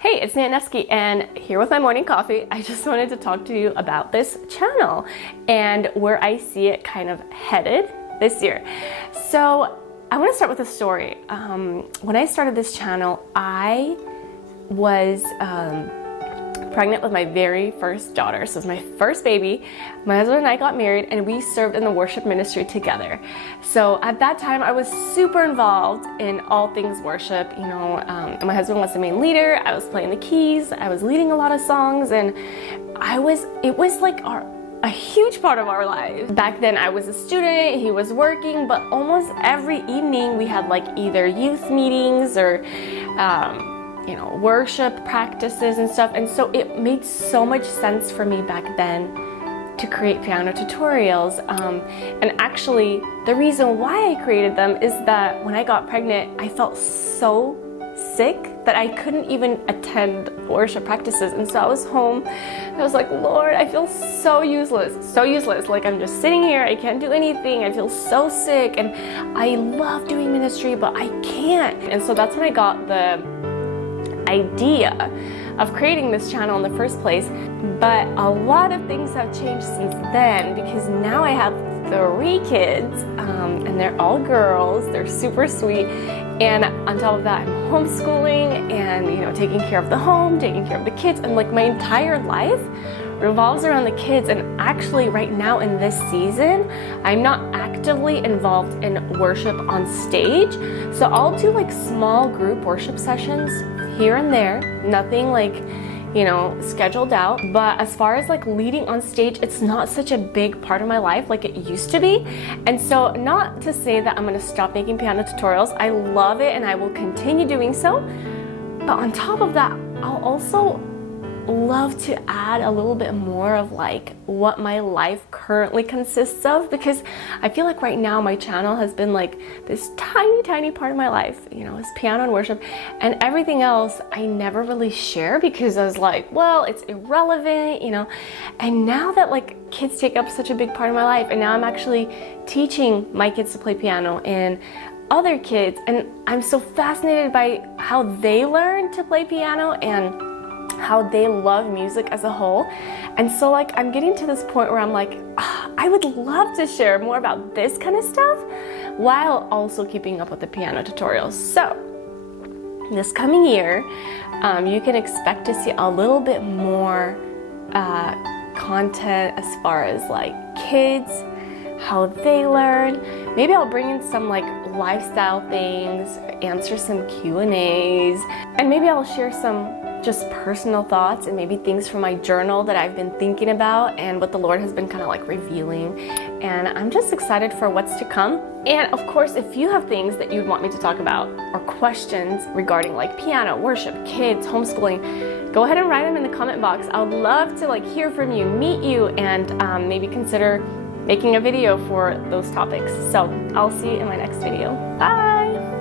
Hey, it's Nat Nevsky, and here with my morning coffee, I just wanted to talk to you about this channel and where I see it kind of headed this year. So I want to start with a story. When I started this channel, I was pregnant with my very first daughter. So it was my first baby. My husband and I got married and we served in the worship ministry together. So at that time I was super involved in all things worship. You know, my husband was the main leader. I was playing the keys. I was leading a lot of songs, and it was like a huge part of our lives. Back then I was a student, he was working, but almost every evening we had like either youth meetings or worship practices and stuff. And so it made so much sense for me back then to create piano tutorials. And actually, the reason why I created them is that when I got pregnant, I felt so sick that I couldn't even attend worship practices. And so I was home. I was like, Lord, I feel so useless. Like I'm just sitting here. I can't do anything. I feel so sick. And I love doing ministry, but I can't. And so that's when I got the idea of creating this channel in the first place. But a lot of things have changed since then, because now I have 3 kids, and they're all girls. They're super sweet. And on top of that, I'm homeschooling and, taking care of the home, taking care of the kids. And like my entire life revolves around the kids. And actually right now in this season, I'm not actively involved in worship on stage. So I'll do like small group worship sessions here and there, nothing like, scheduled out. But as far as like leading on stage, it's not such a big part of my life like it used to be. And so not to say that I'm gonna stop making piano tutorials. I love it and I will continue doing so. But on top of that, I'll also love to add a little bit more of like what my life currently consists of, because I feel like right now my channel has been like this tiny part of my life, it's piano and worship, and everything else I never really share because I was like, well, it's irrelevant, and now that like kids take up such a big part of my life, and now I'm actually teaching my kids to play piano and other kids, and I'm so fascinated by how they learn to play piano and how they love music as a whole. And so like I'm getting to this point where I'm like, I would love to share more about this kind of stuff while also keeping up with the piano tutorials. So this coming year, you can expect to see a little bit more content as far as like kids, how they learn. Maybe I'll bring in some like lifestyle things, answer some Q&As, and maybe I'll share some just personal thoughts and maybe things from my journal that I've been thinking about and what the Lord has been kind of like revealing. And I'm just excited for what's to come. And of course, if you have things that you'd want me to talk about or questions regarding like piano, worship, kids, homeschooling, go ahead and write them in the comment box. I would love to like hear from you, meet you, and maybe consider making a video for those topics. So I'll see you in my next video. Bye!